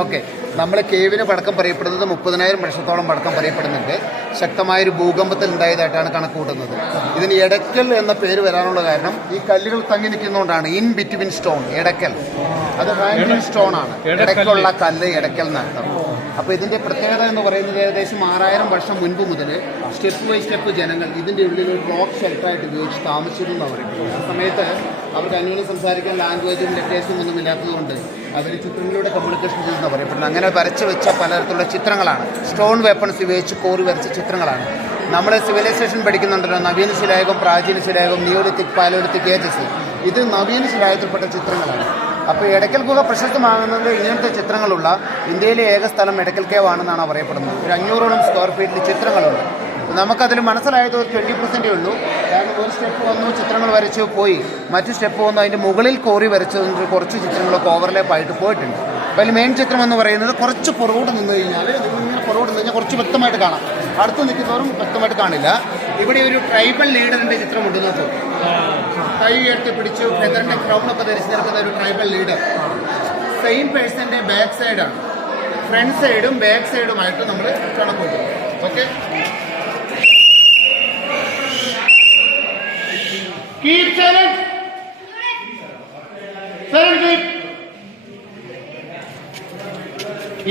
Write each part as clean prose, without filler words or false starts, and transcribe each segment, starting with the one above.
Okay, നമ്മൾ കേവിന് പഴക്കം പറയപ്പെടുന്നത് 30,000 വർഷത്തോളം പഴക്കം പറയപ്പെടുന്നുണ്ട്. ശക്തമായൊരു ഭൂകമ്പത്തിൽ ഉണ്ടായതായിട്ടാണ് കണക്ക് കൂട്ടുന്നത്. ഇതിന് എടക്കൽ എന്ന പേര് വരാനുള്ള കാരണം ഈ കല്ലുകൾ തങ്ങി നിൽക്കുന്നതുകൊണ്ടാണ്. In between stone, Edakkal. അത് ഹാൻഡിൽ സ്റ്റോൺ ആണ്. എടക്കുള്ള കല്ല്, എടക്കൽ എന്നർത്ഥം. അപ്പോൾ ഇതിന്റെ പ്രത്യേകത എന്ന് പറയുന്നത് ഏകദേശം 6000 വർഷം മുൻപ് മുതൽ സ്റ്റെപ്പ് ബൈ സ്റ്റെപ്പ് ജനങ്ങൾ ഇതിന്റെ ഉള്ളിൽ ഒരു റോക്ക് ഷെൽട്ടറായിട്ട് ഉപയോഗിച്ച് താമസിച്ചിരുന്നു. ആ സമയത്ത് അവർക്ക് അന്യോന്യം സംസാരിക്കാൻ ലാംഗ്വേജും ലെറ്റേഴ്സും ഒന്നും ഇല്ലാത്തതുകൊണ്ട് അവർ ചിത്രങ്ങളിലൂടെ കമ്മ്യൂണിക്കേഷൻ ചെയ്യുന്ന പറയപ്പെടുന്നത്. അങ്ങനെ വരച്ച് വെച്ച പലതരത്തിലുള്ള ചിത്രങ്ങളാണ്. സ്റ്റോൺ വെപ്പൺസ് ഉപയോഗിച്ച് കോറി വരച്ച ചിത്രങ്ങളാണ്. നമ്മൾ സിവിലൈസേഷൻ പഠിക്കുന്നുണ്ടല്ലോ, നവീന ശിലായുഗം, പ്രാചീന ശിലായുഗം, നിയോലിത്തിക്, പാലോലിത്തിക് ഏജസ്. ഇത് നവീന ശിലായുഗത്തിൽപ്പെട്ട ചിത്രങ്ങളാണ്. അപ്പോൾ എടക്കൽ ഗുഹ പ്രശസ്തമാകുന്നത് ഇങ്ങനത്തെ ചിത്രങ്ങളുള്ള ഇന്ത്യയിലെ ഏക സ്ഥലം എടക്കൽ കേവ് ആണെന്നാണ് പറയപ്പെടുന്നത്. ഒരു 500ഓളം സ്ക്വയർ ഫീറ്റിൽ ചിത്രങ്ങളുണ്ട്. നമുക്കതിൽ മനസ്സിലായത് ഒരു 20% ഉള്ളൂ. കാരണം ഒരു സ്റ്റെപ്പ് വന്നു, ചിത്രങ്ങൾ വരച്ച് പോയി, മറ്റു സ്റ്റെപ്പ് വന്നു അതിൻ്റെ മുകളിൽ കോറി വരച്ചതിൻ്റെ കുറച്ച് ചിത്രങ്ങളൊക്കെ ഓവർലാപ്പായിട്ട് പോയിട്ടുണ്ട്. അപ്പോൾ അതിൽ മെയിൻ ചിത്രം എന്ന് പറയുന്നത് കുറച്ച് പുറകോട്ട് നിന്ന് കഴിഞ്ഞാൽ, ഇങ്ങനെ പുറകോട്ട് നിന്ന് കഴിഞ്ഞാൽ കുറച്ച് വ്യക്തമായിട്ട് കാണാം. അടുത്ത് നിൽക്കുന്നവരും വ്യക്തമായിട്ട് കാണില്ല. ഇവിടെ ഒരു ട്രൈബൽ ലീഡറിൻ്റെ ചിത്രമുണ്ട്. നോക്കൂ, കൈ ഉയർത്തി പിടിച്ചു ഫെദറിൻ്റെ ക്രൗണൊക്കെ ധരിച്ച് നിൽക്കുന്ന ഒരു ട്രൈബൽ ലീഡർ. സെയിം പേഴ്സൻ്റെ ബാക്ക് സൈഡാണ്. ഫ്രണ്ട് സൈഡും ബാക്ക് സൈഡുമായിട്ട് നമ്മൾ കണക്കൂട്ടും. Okay, keep silent. Silent keep.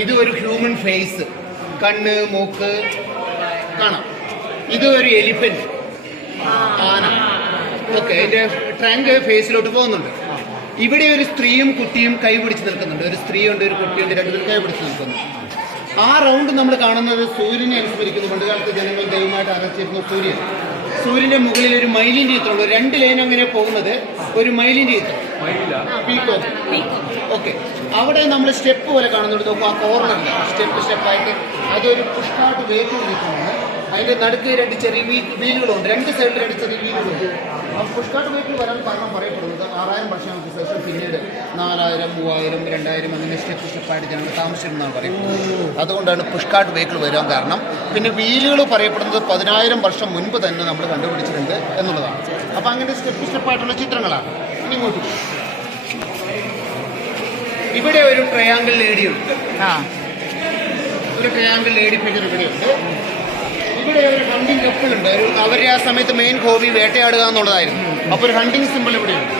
ഇത് ഒരു ഹ്യൂമൻ ഫേസ്, കണ്ണ്, മൂക്ക് കാണാം. ഇത് ഒരു എലിഫന്റ്, ആന. ഓക്കെ, അതിന്റെ ട്രങ്ക് ഫേസിലോട്ട് പോകുന്നുണ്ട്. ഇവിടെ ഒരു സ്ത്രീയും കുട്ടിയും കൈ പിടിച്ച് നിൽക്കുന്നുണ്ട്. ഒരു സ്ത്രീയുണ്ട്, ഒരു കുട്ടിയുണ്ട്, രണ്ടുപേരും കൈ പിടിച്ച് നിൽക്കുന്നു. ആ റൗണ്ട് നമ്മൾ കാണുന്നത് സൂര്യനെ അനുസ്മരിക്കുന്നു. പണ്ടുകാലത്ത് ജനങ്ങൾ ദൈവമായിട്ട് ആരാധിച്ചിരുന്നു സൂര്യൻ. സൂര്യന്റെ മുകളിൽ ഒരു മയിലിന്റെ ചിത്രമുണ്ട്. 2 ലൈൻ അങ്ങനെ പോകുന്നത് ഒരു മയിലിന്റെ ചിത്രം, പീക്കോക്ക്. ഓക്കെ, അവിടെ നമ്മൾ സ്റ്റെപ്പ് പോലെ കാണുന്നുണ്ട്. നോക്കും, ആ കോർണറിൽ സ്റ്റെപ്പായിട്ട് അതൊരു പുഷ്കാട്ട് വേക്കുള്ള ചിത്രമാണ്. അതിന്റെ നടുക്ക് 2 ചെറിയ വീലുകളുണ്ട്. 2 സൈഡിൽ 2 ചെറിയ വീലുകളുണ്ട്. ആ പുഷ്കാട്ട് വേക്കിൽ വരാൻ കാരണം പറയപ്പെടുന്നത് 6000 വർഷങ്ങൾക്ക് ശേഷം പിന്നീട് 4000, 3000, 2000 അങ്ങനെ സ്റ്റെപ്പായിട്ട് ജനങ്ങൾ താമസിച്ചിരുന്നാണ് പറയുന്നത്. അതുകൊണ്ടാണ് പുഷ്കാട്ട് വേക്കിൽ വരാൻ കാരണം. പിന്നെ വീലുകൾ പറയപ്പെടുന്നത് 10000 വർഷം മുൻപ് തന്നെ നമ്മൾ കണ്ടുപിടിച്ചിട്ടുണ്ട് എന്നുള്ളതാണ്. അപ്പം അങ്ങനെ സ്റ്റെപ്പായിട്ടുള്ള ചിത്രങ്ങളാണ്. ഇനി ഇങ്ങോട്ട് ഇവിടെ ഒരു ട്രയാങ്കിൾ ലേഡിയുണ്ട്. ഒരു ട്രയാങ്കിൾ ലേഡി ഫിഗർ ഇവിടെയുണ്ട്. ഇവിടെ ഒരു ഹണ്ടിങ് കപ്പിളുണ്ട്. അവരുടെ ആ സമയത്ത് മെയിൻ ഹോബി വേട്ടയാടുക എന്നുള്ളതായിരുന്നു. അപ്പോൾ ഒരു ഹണ്ടിങ് സിമ്പിൾ ഇവിടെയുണ്ട്.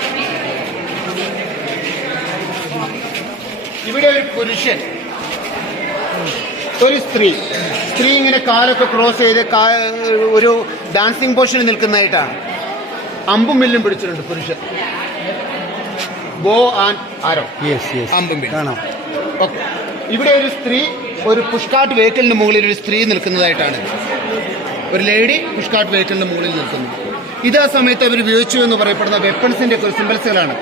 ഇവിടെ ഒരു പുരുഷൻ, ഒരു സ്ത്രീ ഇങ്ങനെ കാലൊക്കെ ക്രോസ് ചെയ്ത് ഒരു ഡാൻസിങ് പൊസിഷനിൽ നിൽക്കുന്നതായിട്ടാണ്. അമ്പും വില്ലും പിടിച്ചിട്ടുണ്ട് പുരുഷൻ. ബോ ആൻഡ് ആരോ, അമ്പും വില്ലും. ഓക്കെ, ഇവിടെ ഒരു സ്ത്രീ ഒരു പുഷ്കാട്ട് വെഹിക്കിളിന് മുകളിൽ ഒരു സ്ത്രീ നിൽക്കുന്നതായിട്ടാണ്. ഒരു ലേഡി പുഷ്കാട്ട് വെഹിക്കിളിന് മുകളിൽ നിൽക്കുന്നു. ഇതാ സമയത്ത് അവർ ഉപയോഗിച്ചു എന്ന് പറയപ്പെടുന്ന വെപ്പൺസിന്റെ സിംബൽസുകളാണ്.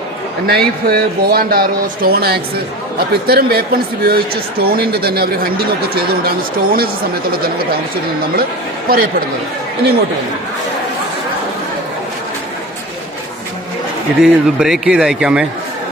Knife, bow and arrow, stone axe. അപ്പോൾ ഇത്തരം വെപ്പൺസ് ഉപയോഗിച്ച് സ്റ്റോണിന്റെ തന്നെ അവർ ഹണ്ടിങ് ഒക്കെ ചെയ്തുകൊണ്ടാണ് സ്റ്റോണേജ് സമയത്തുള്ള ജനങ്ങൾ താമസിച്ചിരുന്നത് നമ്മൾ പറയപ്പെടുന്നത്. ഇനി ഇങ്ങോട്ട് വന്നു, ഇത് ബ്രേക്ക് ചെയ്ത് അയക്കാമേ.